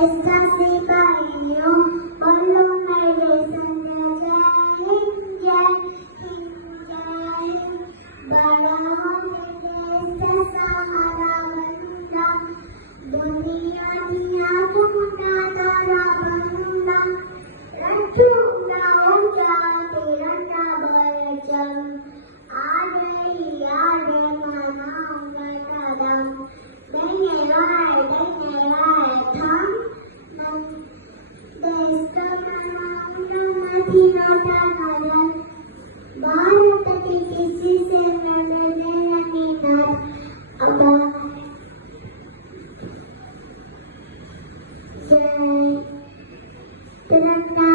ऐसा सिपाहियों बोलो मेरे संग जय हिंद जय बड़ा हो देश का सहारा बनूंगा दुनिया दिया तुमना तारा बनूंगा रखूंगा उनका तिरंगा बलचम आगे मनाऊंगा कदम धन्यवाद हम देश का मनाऊंगा नदी नौका कदम भारत की किसी से लड़ने नहीं डर अब जय तिरंगा